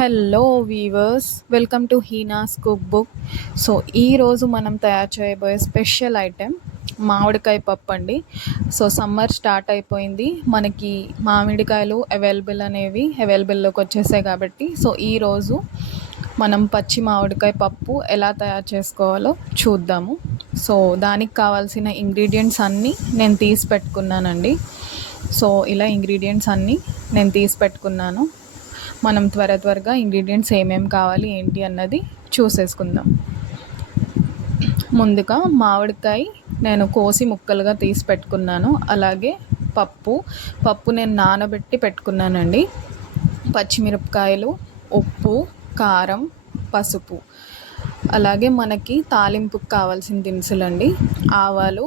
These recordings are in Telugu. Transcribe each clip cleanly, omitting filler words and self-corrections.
Hello viewers, welcome to Heena's cook book. So ఈరోజు మనం తయారు చేయబోయే స్పెషల్ ఐటెం మామిడికాయ పప్పు అండి. సో సమ్మర్ స్టార్ట్ అయిపోయింది, మనకి మామిడికాయలు అవైలబుల్లోకి వచ్చేసాయి కాబట్టి సో ఈరోజు మనం పచ్చి మామిడికాయ పప్పు ఎలా తయారు చేసుకోవాలో చూద్దాము. సో దానికి కావాల్సిన ఇంగ్రీడియంట్స్ అన్నీ నేను తీసి పెట్టుకున్నానండి. సో ఇలా ఇంగ్రీడియంట్స్ అన్నీ నేను తీసి పెట్టుకున్నాను. మనం త్వరగా ఇంగ్రీడియంట్స్ ఏమేమి కావాలి ఏంటి అన్నది చూసేసుకుందాం. ముందుగా మామిడికాయ నేను కోసి ముక్కలుగా తీసి పెట్టుకున్నాను. అలాగే పప్పు నేను నానబెట్టి పెట్టుకున్నానండి. పచ్చిమిరపకాయలు, ఉప్పు, కారం, పసుపు, అలాగే మనకి తాలింపుకి కావాల్సిన దినుసులండి. ఆవాలు,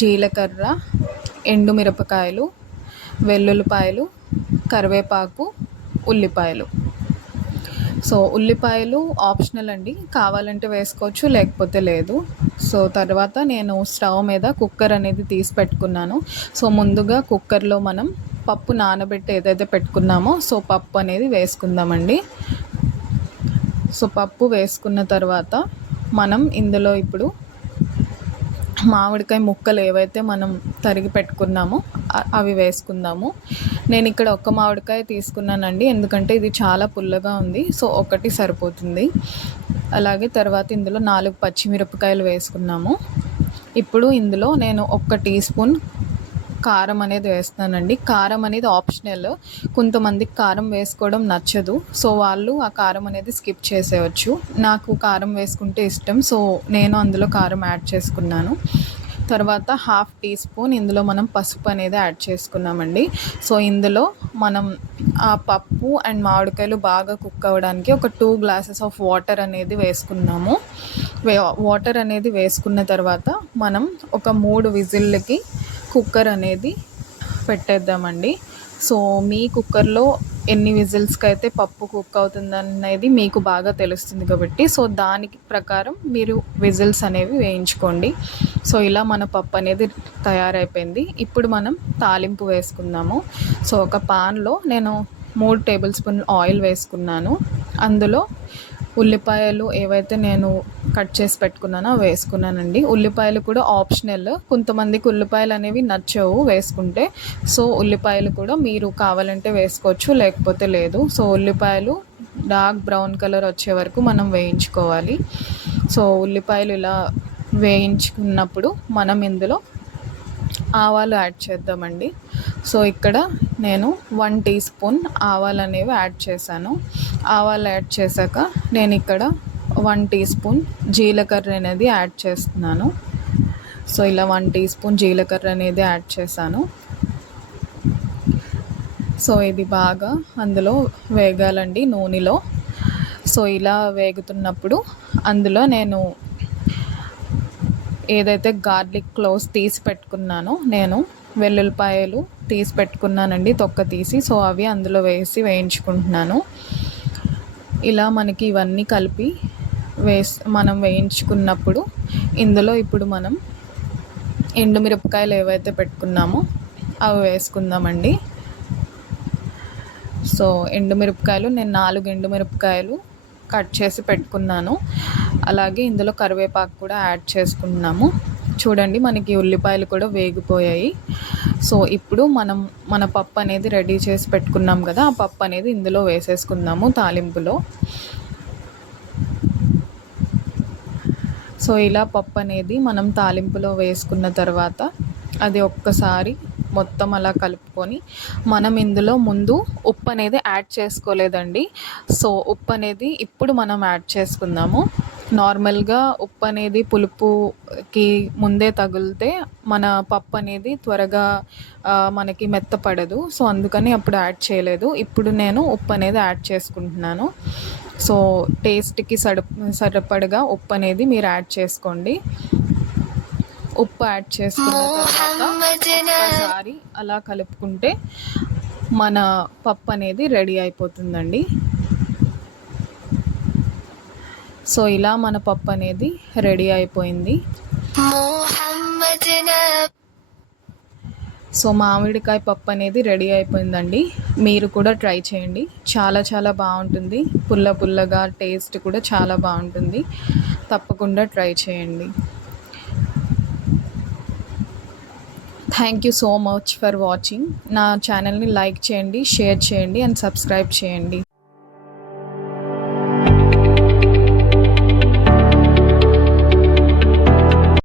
జీలకర్ర, ఎండుమిరపకాయలు, వెల్లుల్లిపాయలు, కరివేపాకు, ఉల్లిపాయలు. సో ఉల్లిపాయలు ఆప్షనల్ అండి, కావాలంటే వేసుకోవచ్చు లేకపోతే లేదు. సో తర్వాత నేను స్టవ్ మీద కుక్కర్ అనేది తీసి పెట్టుకున్నాను. సో ముందుగా కుక్కర్లో మనం పప్పు నానబెట్టి ఏదైతే పెట్టుకున్నామో సో పప్పు అనేది వేసుకుందామండి. సో పప్పు వేసుకున్న తర్వాత మనం ఇందులో ఇప్పుడు మామిడికాయ ముక్కలు ఏవైతే మనం తరిగి పెట్టుకున్నామో అవి వేసుకుందాము. నేను ఇక్కడ ఒక్క మామిడికాయ తీసుకున్నానండి, ఎందుకంటే ఇది చాలా పుల్లగా ఉంది. సో ఒకటి సరిపోతుంది. అలాగే తర్వాత ఇందులో 4 పచ్చిమిరపకాయలు వేసుకున్నాము. ఇప్పుడు ఇందులో నేను 1 టీ స్పూన్ కారం అనేది వేస్తున్నానండి. కారం అనేది ఆప్షనల్, కొంతమందికి కారం వేసుకోవడం నచ్చదు. సో వాళ్ళు ఆ కారం అనేది స్కిప్ చేసేయచ్చు. నాకు కారం వేసుకుంటే ఇష్టం, సో నేను అందులో కారం యాడ్ చేసుకున్నాను. తర్వాత 1/2 టీ స్పూన్ ఇందులో మనం పసుపు అనేది యాడ్ చేసుకున్నామండి. సో ఇందులో మనం ఆ పప్పు అండ్ మామిడికాయలు బాగా కుక్ అవ్వడానికి ఒక 2 గ్లాసెస్ ఆఫ్ వాటర్ అనేది వేసుకున్నాము. వాటర్ అనేది వేసుకున్న తర్వాత మనం ఒక 3 విజిల్లకి కుక్కర్ అనేది పెట్టేద్దామండి. సో మీ కుక్కర్లో ఎన్ని విజిల్స్కి అయితే పప్పు కుక్ అవుతుంది అనేది మీకు బాగా తెలుస్తుంది కాబట్టి సో దానికి ప్రకారం మీరు విజిల్స్ అనేవి వేయించుకోండి. సో ఇలా మన పప్పు అనేది తయారైపోయింది. ఇప్పుడు మనం తాలింపు వేసుకుందాము. సో ఒక పాన్లో నేను 3 టేబుల్ స్పూన్లు ఆయిల్ వేసుకున్నాను. అందులో ఉల్లిపాయలు ఏవైతే నేను కట్ చేసి పెట్టుకున్నానో వేసుకున్నానండి. ఉల్లిపాయలు కూడా ఆప్షనల్, కొంతమందికి ఉల్లిపాయలు అనేవి నచ్చవు వేసుకుంటే. సో ఉల్లిపాయలు కూడా మీరు కావాలంటే వేసుకోవచ్చు లేకపోతే లేదు. సో ఉల్లిపాయలు డార్క్ బ్రౌన్ కలర్ వచ్చే వరకు మనం వేయించుకోవాలి. సో ఉల్లిపాయలు ఇలా వేయించుకున్నప్పుడు మనం ఇందులో ఆవాలు యాడ్ చేద్దామండి. సో ఇక్కడ నేను 1 టీ స్పూన్ ఆవాలు అనేవి యాడ్ చేశాను. ఆవాలు యాడ్ చేశాక నేను ఇక్కడ 1 టీ స్పూన్ జీలకర్ర అనేది యాడ్ చేస్తున్నాను. సో ఇలా 1 టీ స్పూన్ జీలకర్ర అనేది యాడ్ చేశాను. సో ఇది బాగా అందులో వేగాలండి నూనెలో. సో ఇలా వేగుతున్నప్పుడు అందులో నేను ఏదైతే గార్లిక్ క్లోవ్స్ తీసి పెట్టుకున్నానో నేను వెల్లుల్లిపాయలు తీసి పెట్టుకున్నానండి, తొక్క తీసి. సో అవి అందులో వేసి వేయించుకుంటున్నాను. ఇలా మనకి ఇవన్నీ కలిపి మనం వేయించుకున్నప్పుడు ఇందులో ఇప్పుడు మనం ఎండుమిరపకాయలు ఏవైతే పెట్టుకున్నామో అవి వేసుకుందామండి. సో ఎండుమిరపకాయలు నేను 4 ఎండుమిరపకాయలు కట్ చేసి పెట్టుకున్నాను. అలాగే ఇందులో కరివేపాకు కూడా యాడ్ చేసుకున్నాము. చూడండి మనకి ఉల్లిపాయలు కూడా వేగిపోయాయి. సో ఇప్పుడు మన పప్పు అనేది రెడీ చేసి పెట్టుకున్నాం కదా, ఆ పప్పు అనేది ఇందులో వేసేసుకుందాము తాలింపులో. సో ఇలా పప్పు అనేది మనం తాలింపులో వేసుకున్న తర్వాత అది ఒక్కసారి మొత్తం అలా కలుపుకొని మనం ఇందులో ముందు ఉప్పు అనేది యాడ్ చేసుకోలేదండి. సో ఉప్పు అనేది ఇప్పుడు మనం యాడ్ చేసుకుందాము. నార్మల్గా ఉప్పు అనేది పులుపుకి ముందే తగిలితే మన పప్పు అనేది త్వరగా మనకి మెత్తపడదు. సో అందుకని అప్పుడు యాడ్ చేయలేదు. ఇప్పుడు నేను ఉప్పు అనేది యాడ్ చేసుకుంటున్నాను. సో టేస్ట్కి సరిపడగా ఉప్పు అనేది మీరు యాడ్ చేసుకోండి. ఉప్పు యాడ్ చేసుకున్న తర్వాత ఒకసారి అలా కలుపుకుంటే మన పప్పు అనేది రెడీ అయిపోతుందండి. సో ఇలా మన పప్పు అనేది రెడీ అయిపోయింది. సో మామిడికాయ పప్పు అనేది రెడీ అయిపోయిందండి. మీరు కూడా ట్రై చేయండి. చాలా చాలా బాగుంటుంది. పుల్ల పుల్లగా టేస్ట్ కూడా చాలా బాగుంటుంది. తప్పకుండా ట్రై చేయండి. Thank you so much for watching. నా ఛానల్ని లైక్ చేయండి, షేర్ చేయండి అండ్ సబ్స్క్రైబ్ చేయండి.